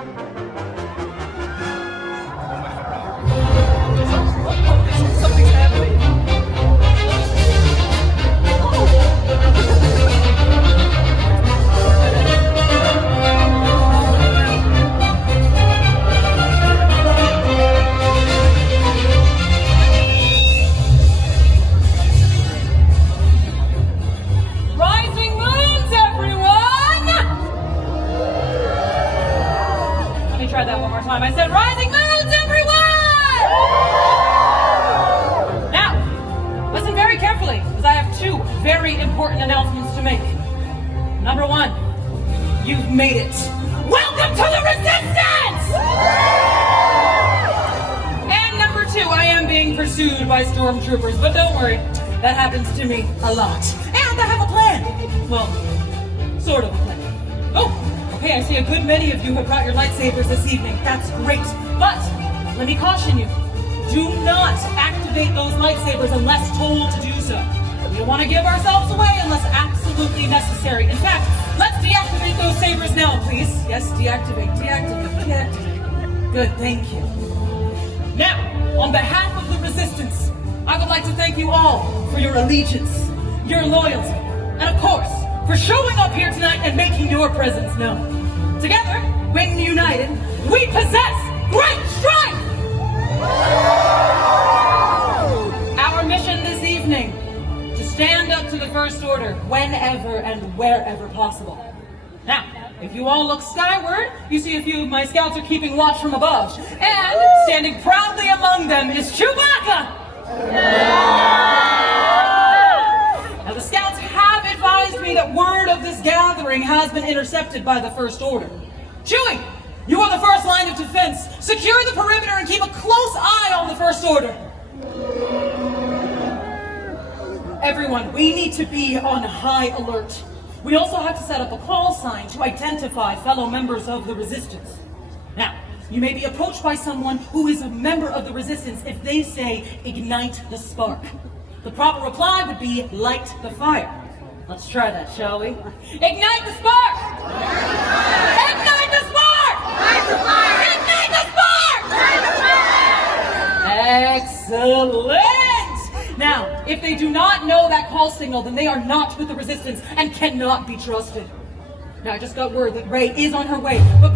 Something's happening. Rising moons, everyone! Let me try that one more time. I said rising moons, everyone! Now, listen very carefully, because I have two very important announcements to make. Number one, you've made it. Welcome to the Resistance! And number two, I am being pursued by stormtroopers, but don't worry, that happens to me a lot. And I have a plan. Well, sort of a plan. Oh, okay, I see a good many of you have brought your lightsabers this evening. That's great. But let me caution you. Do not activate those lightsabers unless told to do so. We don't want to give ourselves away unless absolutely necessary. In fact, let's deactivate those sabers now, please. Yes, deactivate. Good, thank you. Now, on behalf of the Resistance, I would like to thank you all for your allegiance, your loyalty, and of course, for showing up here tonight and making your presence known. Together, when united, we possess great strength! Our mission this evening, to stand up to the First Order whenever and wherever possible. Now, if you all look skyward, you see a few of my scouts are keeping watch from above. And standing proudly among them is Chewbacca! Now, the scouts have advised me that word of this gathering has been intercepted by the First Order. Chewie, you are the first line of defense. Secure the perimeter and keep a close eye on the First Order. Everyone, we need to be on high alert. We also have to set up a call sign to identify fellow members of the Resistance. Now, you may be approached by someone who is a member of the Resistance if they say, ignite the spark. The proper reply would be, light the fire. Let's try that, shall we? Ignite the spark! Ignite the spark! Light the fire! Ignite the spark! Light the fire! Excellent! Now, if they do not know that call signal, then they are not with the Resistance and cannot be trusted. Now, I just got word that Rey is on her way, but...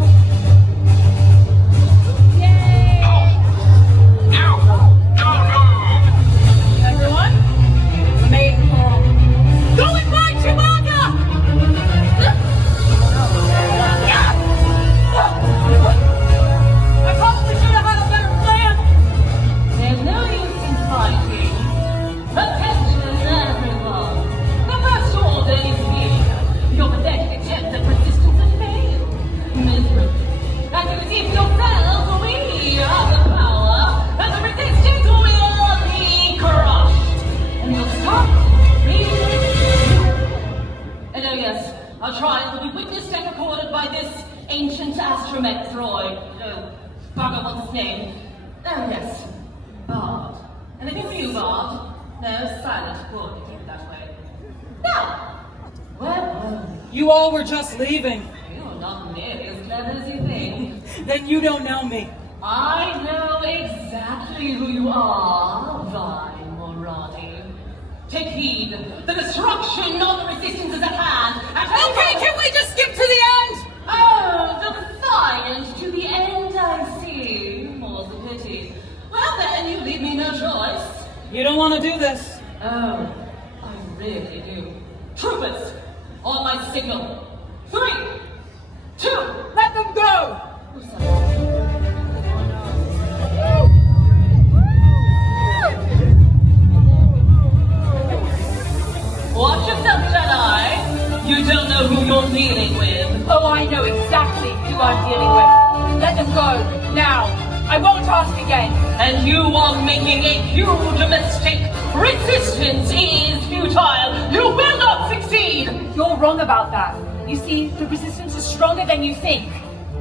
Everyone, the maiden call. Go and find Chewbacca! I probably should have had a better plan. There's no use in fighting. Attention, everyone. The First Order is here. Your pathetic attempt at resistance has failed. Miserably. And you see for yourselves, we have the power, and the resistance will be crushed. And you'll stop and oh yes, our trial will be witnessed and recorded by this ancient astromech droid. Oh, bugger, what's his name? Oh yes, Bard. Anything for you, Bard? No, silent. Good, keep it that way. Now, where were we? You all were just leaving. You're not nearly as clever as you think. Then you don't know me. I know exactly who you are, Vine Morati. Take heed. The destruction of the Resistance is at hand. Okay, can we just skip to the end? Oh, the science to the end, I see. More's the pity. Well then, you leave me no choice. You don't want to do this. Oh, I really do. Troopers, on my signal. 3, 2, Let them go! Watch yourself, Jedi. You don't know who you're dealing with. Oh, I know exactly who I'm dealing with. Let them go, now. I won't ask again. And you are making a huge mistake. Resistance is futile. You will not succeed. You're wrong about that. You see, the Resistance is stronger than you think.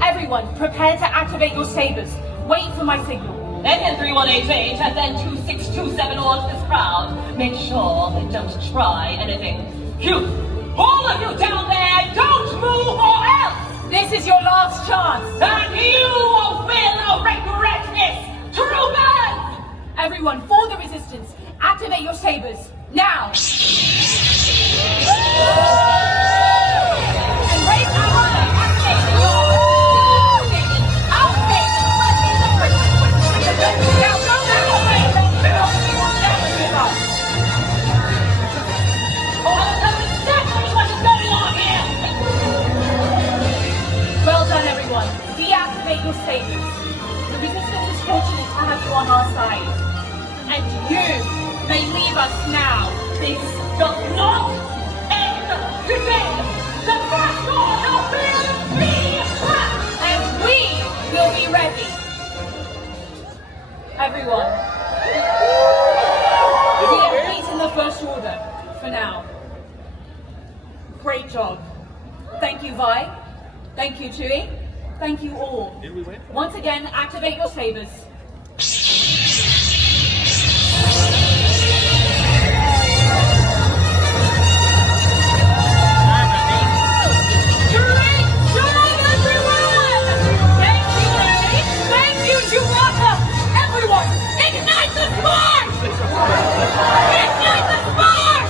Everyone, prepare to activate your sabers. Wait for my signal. Then 3188 and then 2627 orders this crowd. Make sure they don't try anything. You, all of you down there, don't move or else! This is your last chance. And sabers, now! And raise our honor, activating your Well done, everyone. Deactivate your sabers. The Resistance is fortunate to have you on our side. And you may leave us now. This does not end today. The first order will be back. And we will be ready. Everyone. Please in the First Order for now. Great job. Thank you, Vi. Thank you, Chewie. Thank you all. Once again, activate your sabers. Great job, everyone! Thank you, Ray. Thank you, Chewbacca. Everyone, ignite the spark! Ignite the spark!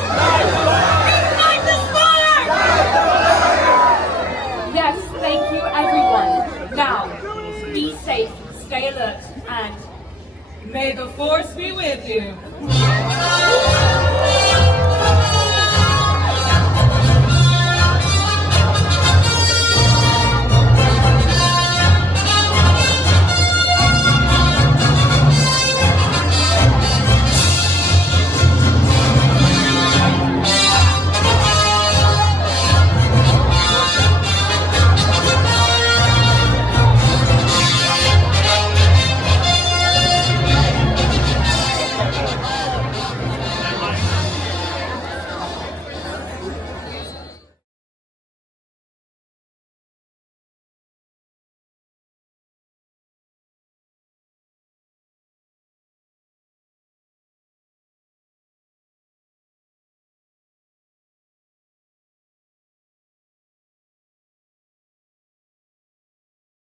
Ignite the spark! Yes, thank you, everyone. Now, be safe, stay alert, and May the force be with you.